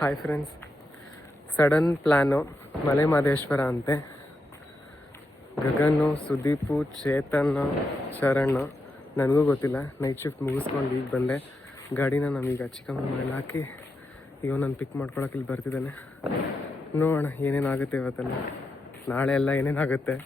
Hi friends, sudden plan Male Mahadeshwara ಅಂತೆ. ಗಗನ್ನು, ಸುದೀಪು, ಚೇತನ್, ಶರಣ್, ನನಗೂ ಗೊತ್ತಿಲ್ಲ. ನೈಟ್ ಶಿಫ್ಟ್ ಮುಗಿಸ್ಕೊಂಡು ಈಗ ಬಂದೆ. ಗಾಡಿನ ನಮೀಗ ಚಿಕ್ಕಮ್ಮನ ಮೇಲೆ ಹಾಕಿ ಈಗ ನಾನು ಪಿಕ್ ಮಾಡ್ಕೊಳಕ್ಕೆ ಇಲ್ಲಿ ಬರ್ತಿದ್ದಾನೆ. ನೋಡೋಣ ಏನೇನಾಗುತ್ತೆ ಇವತ್ತೆಲ್ಲ, ನಾಳೆ ಎಲ್ಲ ಏನೇನಾಗುತ್ತೆ,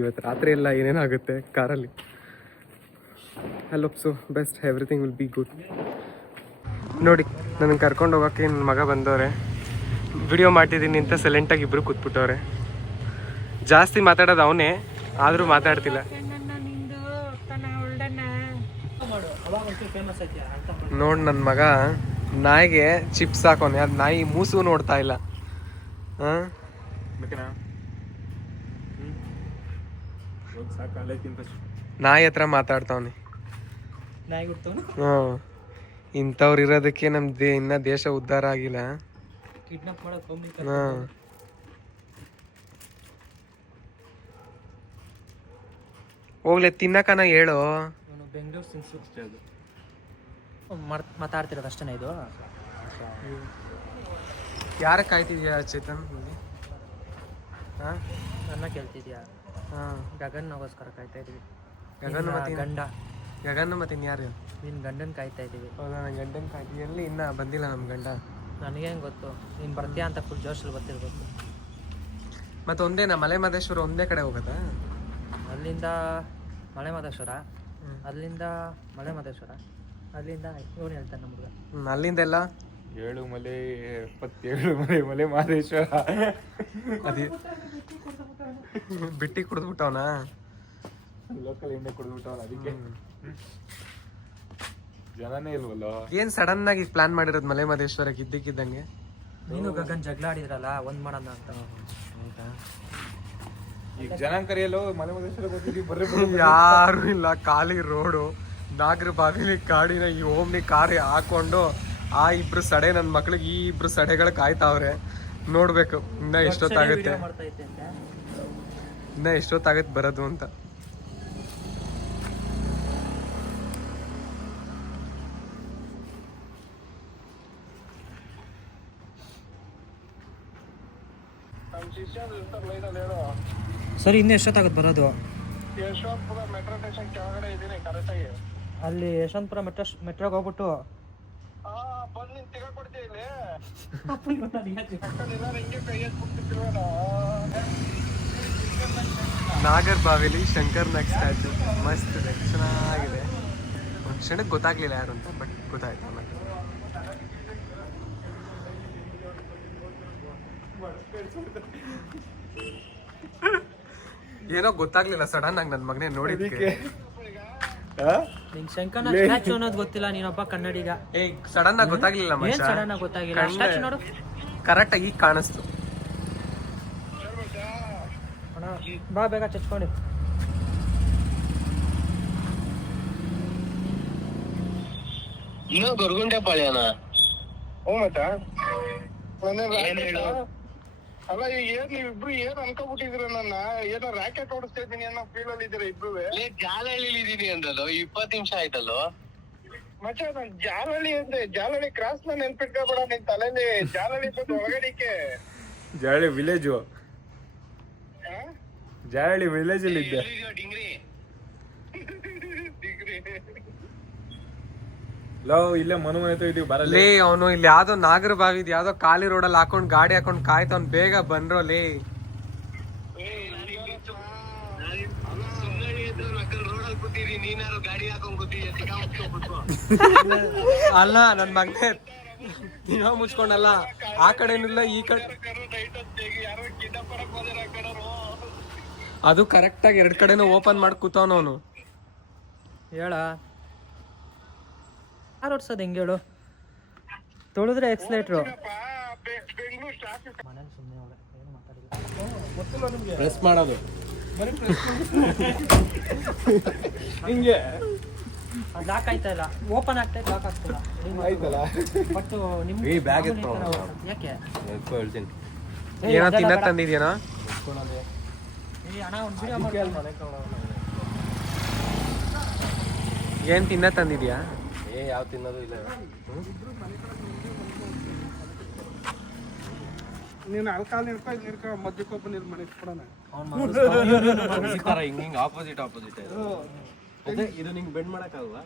ಇವತ್ತು ರಾತ್ರಿ ಎಲ್ಲ ಏನೇನಾಗುತ್ತೆ ಕಾರಲ್ಲಿ. I hope so best, everything will be good. ನೋಡಿ, ನನಗೆ ಕರ್ಕೊಂಡು ಹೋಗೋಕ್ಕೆ ನನ್ನ ಮಗ ಬಂದವ್ರೆ. ವಿಡಿಯೋ ಮಾಡ್ತಿದ್ದೀನಿ ಅಂತ ಸೈಲೆಂಟಾಗಿ ಇಬ್ಬರು ಕೂತ್ಬಿಟ್ಟವ್ರೆ. ಜಾಸ್ತಿ ಮಾತಾಡೋದು ಅವನೇ, ಆದರೂ ಮಾತಾಡ್ತಿಲ್ಲ. ನೋಡಿ ನನ್ನ ಮಗ ನಾಯಿಗೆ ಚಿಪ್ಸ್ ಹಾಕೋನೆ, ಅದು ನಾಯಿ ಮೂಸು ನೋಡ್ತಾ ಇಲ್ಲ. ನಾಯಿ ಹತ್ರ ಮಾತಾಡ್ತಾವನೆ. ಹ್ಞೂ, ಇಂಥವ್ರು ಇರೋದಕ್ಕೆ ನಮ್ಮ ಇನ್ನ ದೇಶ ಉದ್ಧಾರ ಆಗಿಲ್ಲ. ಹಾಂ, ಹೋಗ್ಲೆ ತಿನ್ನಕನ ಹೇಳು. ಬೆಂಗಳೂರು ಮಾತಾಡ್ತಿರೋದು ಅಷ್ಟೇ. ಇದು ಯಾರ ಕಾಯ್ತಿದ್ಯಾ ಚೇತನ್? ನನ್ನ ಕೇಳ್ತಿದ್ಯಾ? ಹಾಂ, ಗಗನ್ಗೋಸ್ಕರ ಕಾಯ್ತಾ ಇದೀವಿ. ಗಗನ್ ಮತ್ತೆ ಗಂಡ ಗಗನ್ ಮತ್ತೆ ಇನ್ಯಾರು? ನಿನ್ನ ಗಂಡನ ಕಾಯ್ತಾ ಇದೀವಿ. ಹೌದಾ, ನನ್ನ ಗಂಡನ ಕಾಯ್ತಿ. ಎಲ್ಲಿ ಇನ್ನೂ ಬಂದಿಲ್ಲ ನಮ್ಮ ಗಂಡ. ನನಗೇನು ಗೊತ್ತು, ನೀನು ಬರ್ತೀಯಾ ಅಂತ ಫುಲ್ ಜೋಶಲ್ಲಿ ಗೊತ್ತಿರ್ಬೇಕು. ಮತ್ತೆ ಒಂದೇನಾ ಮಲೆ ಮಹದೇಶ್ವರ ಒಂದೇ ಕಡೆ ಹೋಗೋದಾ? ಅಲ್ಲಿಂದ ಮಲೆ ಮಹದೇಶ್ವರ, ಅಲ್ಲಿಂದ ಮಲೆ ಮಹದೇಶ್ವರ, ಅಲ್ಲಿಂದ ಇವನು ಹೇಳ್ತಾನೆ ನಮ್ಗೆ. ಅಲ್ಲಿಂದೆಲ್ಲ 7 ಮಲೆ 27 ಮಲೆ ಮಲೆ ಮಹದೇಶ್ವರ. ಅದೇ ಬಿಟ್ಟಿ ಕುಡಿದ್ಬಿಟ್ಟವನ, ಲೋಕಲ್ ಎಣ್ಣೆ ಕುಡಿದ್ಬಿಟ್ಟವನ. ಅದಕ್ಕೆ ಜನನೇ ಇಲ್ವಲ್ಲ. ಏನ್ ಸಡನ್ ಆಗಿ ಪ್ಲಾನ್ ಮಾಡಿರೋದು ಮಲೆ ಮಹದೇಶ್ವರಕ್ಕೆ ಇದ್ದಕ್ಕಿದ್ದಂಗೆ? ನೀನು ಗಗನ್ ಜಗಳ ಆಡಿದ್ರಲ್ಲ, ಒಂದ್ ಮಾಡೋಣ ಅಂತ. ಈಗ ಜನ ಕರೆಯಲು ಮಲೆ ಮಹದೇಶ್ವರ ಗೊತ್ತಿದ್ದೀವಿ, ಬರ್ರಿ. ಯಾರು ಇಲ್ಲ, ಖಾಲಿ ರೋಡು. ನಾಗರ ಬಾವಿಲಿ ಗಾಡಿನ ಈ ಓಮ್ನಿ ಕಾರ್ ಹಾಕೊಂಡು ಆ ಇಬ್ರು ಸಡೆ ನನ್ನ ಮಕ್ಳಿಗೆ ಈ ಇಬ್ರು ಸಡೆಗಳು ಕಾಯ್ತಾವ್ರೆ. ನೋಡ್ಬೇಕು ಇನ್ನ ಎಷ್ಟೊತ್ತಾಗುತ್ತೆ, ಇನ್ನ ಎಷ್ಟೊತ್ತಾಗತ್ತೆ ಬರೋದು ಅಂತ. ಸರಿ, ಇನ್ನು ಎಷ್ಟೊತ್ತಾಗುತ್ತೆ ಬರೋದು? ಅಲ್ಲಿ ಯಶವಂತಪುರ ಮೆಟ್ರೋಗೆ ಹೋಗ್ಬಿಟ್ಟು ನಾಗರ್ ಬಾವಿಲಿ ಶಂಕರ್ ನಾಗ್ ಸ್ಟ್ಯಾಚು ಮಸ್ತ್ ಇದೆ, ಚೆನ್ನಾಗಿದೆ. ಒಂದು ಕ್ಷಣಕ್ಕೆ ಗೊತ್ತಾಗ್ಲಿಲ್ಲ ಯಾರು ಅಂತ, ಬಟ್ ಗೊತ್ತಾಯ್ತು ನನಗೆ. ಏನೋ ಗೊತ್ತಾಗ್ಲಿಲ್ಲ ಸಡನ್ ಆಗಿ ನನ್ನ ಮಗನೇ ನೋಡಿದ್ದಕ್ಕೆ. ನಿಂಗೆ ಶಂಕರ್ನ ಸ್ಟ್ಯಾಚು ಅನ್ನೋದು ಗೊತ್ತಿಲ್ಲ, ನೀನೊಬ್ಬ ಕನ್ನಡಿಗ. ಸಡನ್ ಆಗಿ ಗೊತ್ತಾಗ್ಲಿಲ್ಲ ಏನ್ ಸಡನ್ ಆಗಿ ಗೊತ್ತಾಗಿಲ್ಲ? ಸ್ಟ್ಯಾಚು ನೋಡು, ಕರೆಕ್ಟ್ ಆಗಿ ಕಾಣಿಸ್ತು. ಅಣ್ಣ ಬಾ, ಬೇಗ ಚಚ್ಕೊಂಡು. ಇನ್ನು ಗೊರಗುಂಟೆ ಪಾಳ್ಯನ? ಹ್ಞೂ ಮತ್ತ ಅಲ್ಲ, ಈಗ ಏನ್ ನೀವಿಬ್ರು ಏನ್ ಅನ್ಕೋಬಿಟ್ಟಿದ್ರ? ನನ್ನ ಏನೋ ರಾಕೆಟ್ ಓಡಿಸ್ತಾ ಇದ್ದೀನಿ ಅನ್ನೋ ಫೀಲ್ ಅಲ್ಲಿ ಇದ್ದೀರಾ ಇಬ್ರು? ಜಾಲಹಳ್ಳಿ ಇದೀನಿ ಅಂದಲ್ಲೋ, 20 ನಿಮಿಷ ಆಯ್ತಲ್ಲೋ ಮಚ್ಚ. ನಾನ್ ಜಾಲಹಳ್ಳಿ ಅಂದ್ರೆ ಜಾಲಹಳ್ಳಿ ಕ್ರಾಸ್ ನ ನೆನ್ಪಿಟ್ಕೋಬೇಡ ನಿನ್ ತಲೆಯಲ್ಲಿ. ಜಾಲಹಳ್ಳಿ ಬಂದು ಒಳಗಡಿಕೆ ಜಾಳಿ ವಿಲೇಜು, ಜಾಳಿ ವಿಲೇಜ್ ಅಲ್ಲಿ ಇದ್ದೆ. ಡಿಂಗ್ರಿ ಡಿಗ್ರಿ ಲವ್ ಇಲ್ಲೇ ಮನು ಮನೆ ಇದೀವಿ, ಬರಲ್ಲ. ಅವನು ಇಲ್ಲಿ ಯಾವ್ದೋ ನಾಗರ ಬಾವಿದ್ ಯಾವ್ದೋ ಖಾಲಿ ರೋಡಲ್ಲಿ ಹಾಕೊಂಡ್ ಗಾಡಿ ಹಾಕೊಂಡ್ ಕಾಯ್ತವ್ನ್, ಬೇಗ ಬಂದ್ರು ಲೇ. ರೋಡಲ್ಲಿ ಕೂತಿದೀನಿ, ನೀನಾರು ಗಾಡಿ ಹಾಕೊಂಡ್ ಕೂತಿದ್ಯ. ಅಲ್ಲ ನನ್ ಮಗನೇ ನೀವ ಮುಚ್ಕೊಂಡಲ್ಲ, ಆ ಕಡೆನೂ ಇಲ್ಲ ಈ ಕಡೆ. ಯಾರೋ ಕಿಡ್ನಾಪ್ ಮಾಡಕ್ ಹೋದ್ರ ಆ ಕಡೆ. ಅದು ಕರೆಕ್ಟ್ ಆಗಿ 2 ಕಡೆನೂ ಓಪನ್ ಮಾಡಿ ಕೂತವನು ಅವನು. ಹೇಳ ಕಾರ್ ಓಡ್ಸೋದು ಹೆಂಗೆ ಹೇಳು? ತೊಳೆದ್ರೆ ಎಕ್ಸ್ಲೇಟ್ರು. ಬೆಂಗಳೂರು ಟ್ರಾಫಿಕ್ ಮನೇಲಿ ಸುಮ್ಮನೆ ಅವಳೆ, ಏನು ಮಾತಾಡಿಲ್ಲ. ಪ್ರೆಸ್ ಮಾಡೋದು ಹಿಂಗೆ ಅದು ಲಾಕ್ ಆಯ್ತಾ ಇಲ್ಲ, ಓಪನ್ ಆಗ್ತಾ ಇಲ್ಲ, ಲಾಕ್ ಆಗ್ತಿಲ್ಲ. ಆಯ್ತಲ್ಲ. ಬಟ್ ನಿಮ್ಗೆ ಈ ಬ್ಯಾಗ್ ಎತ್ಕೊ. ಯಾಕೆ? ಹೇಳ್ತೀನಿ. ಏನೋ ತಿನ್ನ ತಂದಿದ್ಯೇನೋ? ಅಣ್ಣ ಒಂದು ವಿಡಿಯೋ ಮಾಡಿ. ಏನ್ ತಿನ್ನ ತಂದಿದ್ಯಾ? ಯಾವ ತಿನ್ನೋದು ಇಲ್ಲ. ನೀನು ಅಲ್ಕಾಲ್ ನಿಡ್ಕೊ ಮಧ್ಯಕ್ಕೆ ನೀರು ಮನೆ ಕೊಡೋಣ ಹಿಂಗೆ ಆಪೋಸಿಟ್ ಅದೇ ಇದು ನಿಂಗೆ ಬೆಂಡ್ ಮಾಡಕ್ಕಾಗಲ್ವಾ?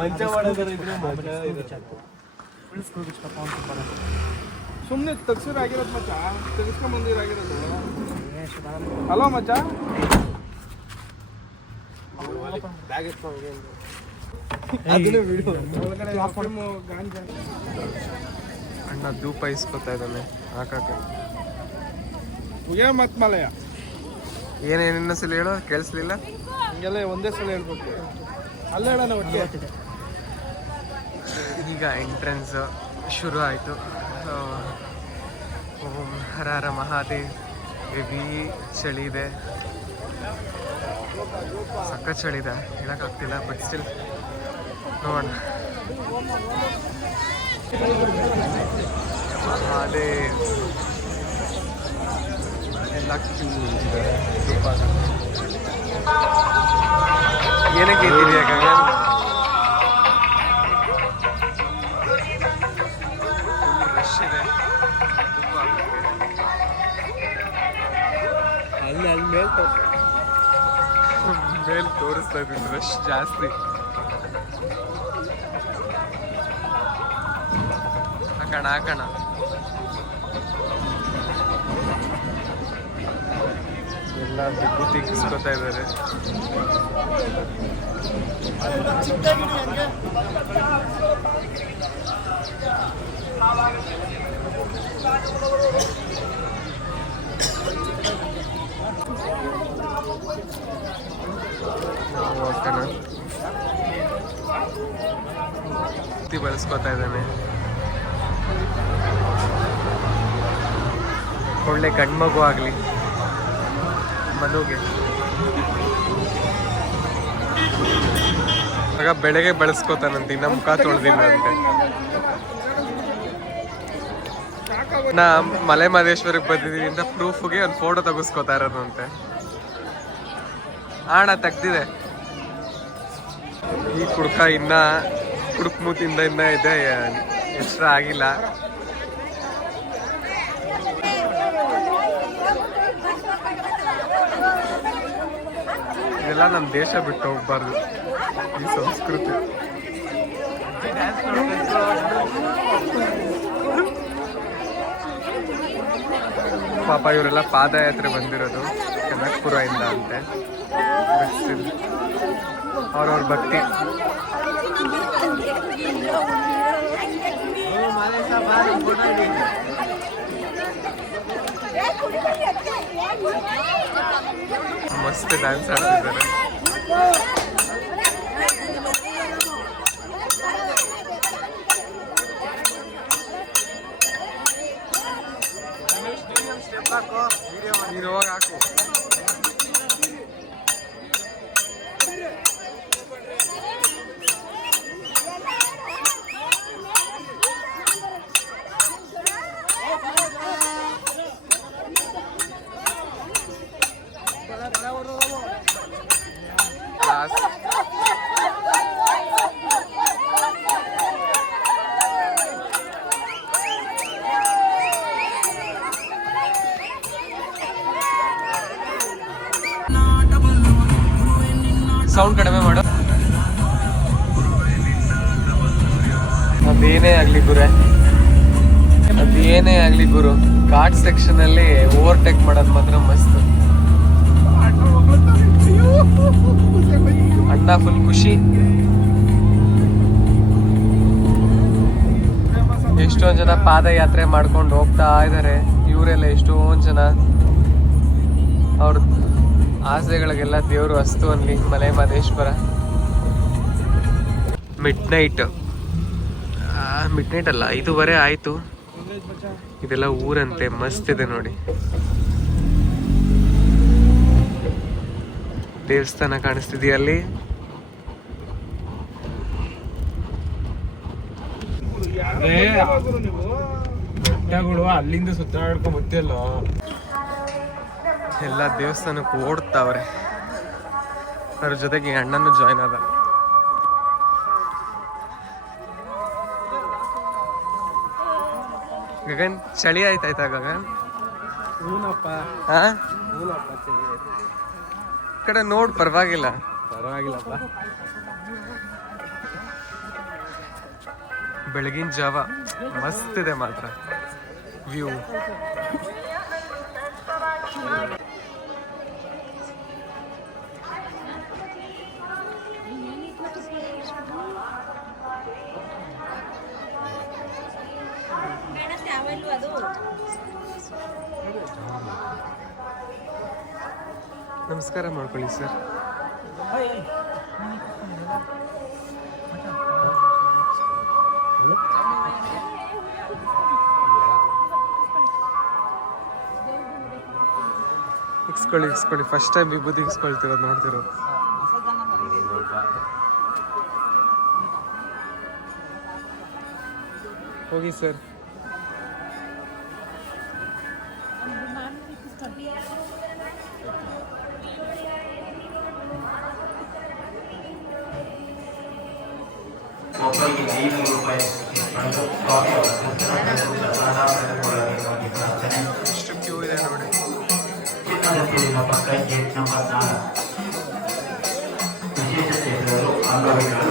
ಮಂಚ ಮಾಡೋದ್ರ ಇದ್ರೆ ಸುಮ್ಮನೆ ತಗ್ಸಿರ ಆಗಿರೋದು ಮಚ್ಚ, ತೆಗಿಸ್ಕೊಂಡ್ ಬಂದಿರಾಗಿರೋದು ಅಲೋ ಮಚ್ಚ. ಅಣ್ಣ ಧೂಪ ಇಸ್ಕೊತಾ ಇದ್ದಾನೆ ಹಾಕಕ್ಕೆ. ಮತ್ ಮಲಯ ಏನೇನು ಇನ್ನೊಂದ್ಸಲ ಹೇಳೋ, ಕೇಳಿಸ್ಲಿಲ್ಲ. ಹಿಂಗೆಲ್ಲ ಒಂದೇ ಸಲ ಹೇಳ್ಬೇಕು. ಅಲ್ಲ ಹೇಳೋಣ ಒಟ್ಟಿಗೆ. ಈಗ ಎಂಟ್ರೆನ್ಸ್ ಶುರು ಆಯಿತು. ಓಂ ಹರ ಹರ ಮಹಾದೇವ್. ಹೆವಿ ಚಳಿ ಇದೆ, ಸಖತ್ ಚಳಿ ಇದೆ, ಹೇಳೋಕ್ಕಾಗ್ತಿಲ್ಲ. ಬಟ್ ಸ್ಟಿಲ್ ನೋಡೋಣ. ಮಹಾದೇವ್ ಎಲ್ಲ ಕ್ಯೂ ನಿಂತಿದ್ದಾರೆ ಧೂಪ ಏನಕ್ಕೆ ಇದ್ದೀರಿ ಯಾಕಂದ್ರೆ ರಶ್ ಇದೆ. ಮೇಲೆ ತೋರಿಸ್ತಾ ಇದ್ದೀನಿ ರಶ್ ಜಾಸ್ತಿ. ಹಾಕೋಣ ಎಲ್ಲ ವಿಭೂತಿ ಕಿಸ್ಕೊತಾ ಇದ್ದಾರೆ. ಬಳಸ್ಕೊತಾ ಇದ್ದಾನೆ. ಒಳ್ಳೆ ಗಂಡ್ಮಗು ಆಗಲಿ ಮನುಗೆ. ಆಗ ಬೆಳಗ್ಗೆ ಬಳಸ್ಕೊತಾನಂತೆ, ಇನ್ನ ಮುಖ ತೊಳೆದಿಲ್ಲ ಅಂತೆ. ನಾ ಮಲೆ ಮಹದೇಶ್ವರಕ್ಕೆ ಬಂದಿದ್ದೀನಿ ಅಂತ ಪ್ರೂಫ್ಗೆ ಒಂದು ಫೋಟೋ ತೆಗೆಸ್ಕೊತಾ ಇರೋದಂತೆ. ಆಣ ತೆಗ್ದಿದೆ. ಈ ಕುಡ್ಕ ಇನ್ನ ಕುಡುಕ್ ಮೂತಿಂದ ಇನ್ನ ಇದೆ, ಎಚ್ಚರ ಆಗಿಲ್ಲ. ಇದೆಲ್ಲ ನಮ್ಮ ದೇಶ ಬಿಟ್ಟು ಹೋಗ್ಬಾರ್ದು, ಈ ಸಂಸ್ಕೃತಿ. ಪಾಪ ಇವರೆಲ್ಲ ಪಾದಯಾತ್ರೆ ಬಂದಿರೋದು ಕನಕಪುರದಿಂದ ಅಂತೆ. ಅವ್ರವ್ರ ಭಕ್ತಿ. ಮಸ್ತ್ ಡ್ಯಾನ್ಸ್ ಆಡ್ತಿದ್ದಾರೆ. ನೀನು ಹೋಗಿ ಹಾಕು. ಸೌಂಡ್ ಕಡಿಮೆ ಮಾಡು. ಅದೇನೇ ಆಗ್ಲಿ ಗುರು, ಘಾಟ್ ಸೆಕ್ಷನ್ ಅಲ್ಲಿ ಓವರ್ಟೇಕ್ ಮಾಡೋದು ಮಾತ್ರ ಮಸ್ತ್. ಅಣ್ಣ ಫುಲ್ ಖುಷಿ. ಎಷ್ಟೊಂದ್ ಜನ ಪಾದಯಾತ್ರೆ ಮಾಡ್ಕೊಂಡು ಹೋಗ್ತಾ ಇದ್ದಾರೆ. ಇವರೆಲ್ಲ ಎಷ್ಟೊಂದ್ ಜನ ಅವ್ರ ಆಸೆಗಳಿಗೆಲ್ಲ ದೇವರು ಅಸ್ತು ಅನ್ಲಿ. ಮಲೆ ಮಹದೇಶ್ವರ. ಮಿಡ್ ನೈಟ್ ಅಲ್ಲ, 5:15 ಆಯ್ತು. ಇದೆಲ್ಲ ಊರಂತೆ, ಮಸ್ತ್ ಇದೆ ನೋಡಿ. ದೇವಸ್ಥಾನ ಕಾಣಿಸ್ತಿದೆಯಾ ಅಲ್ಲಿ? ಬೆಟ್ಟಗಳು ಅಲ್ಲಿಂದ ಸುತ್ತಾಡ್ಕೊಂಡ್ ಗೊತ್ತಿಲ್ಲ. ಎಲ್ಲ ದೇವಸ್ಥಾನಕ್ಕೆ ಓಡ್ತಾವ್ರೆ. ಅದ್ರ ಜೊತೆಗೆ ಅಣ್ಣನೂ ಜಾಯ್ನ್ ಆದ. ಗಗನ್ ಚಳಿ ಆಯ್ತಾಯ್ತಾ ಗಗನ್? ಹೂನಪ್ಪ ಹಾ ಹೂನಪ್ಪ ಸರಿ ಈ ಕಡೆ ನೋಡ್ ಪರವಾಗಿಲ್ಲ. ಪರವಾಗಿಲ್ಲಪ್ಪ. ಬೆಳಗಿನ ಜಾವ ಮಸ್ತ್ ಇದೆ ಮಾತ್ರ ವ್ಯೂ. ನಮಸ್ಕಾರ ಮಾಡ್ಕೊಳ್ಳಿ ಸರ್. ಇಕ್ಸ್ಕೊಳ್ಳಿ ಫಸ್ಟ್ ಟೈಮ್ ವಿಭೂತಿ ಇಕ್ಸ್ಕೊಳ್ತಿರೋದು ನೋಡ್ತಿರೋದು. ಹೋಗಿ ಸರ್. ಒಬ್ಬರಿಗೆ 500 ರೂಪಾಯಿ ಎಷ್ಟು ಕ್ಯೂ ಇದೆ ನೋಡಿ. ಚಿನ್ನದ ಸೂರಿನ ಪಕ್ಕ ಗೇಟ್ ನಂಬರ್ 4 ವಿಶೇಷ ಚೇತನರು ಅಂಗವಿಕಲರು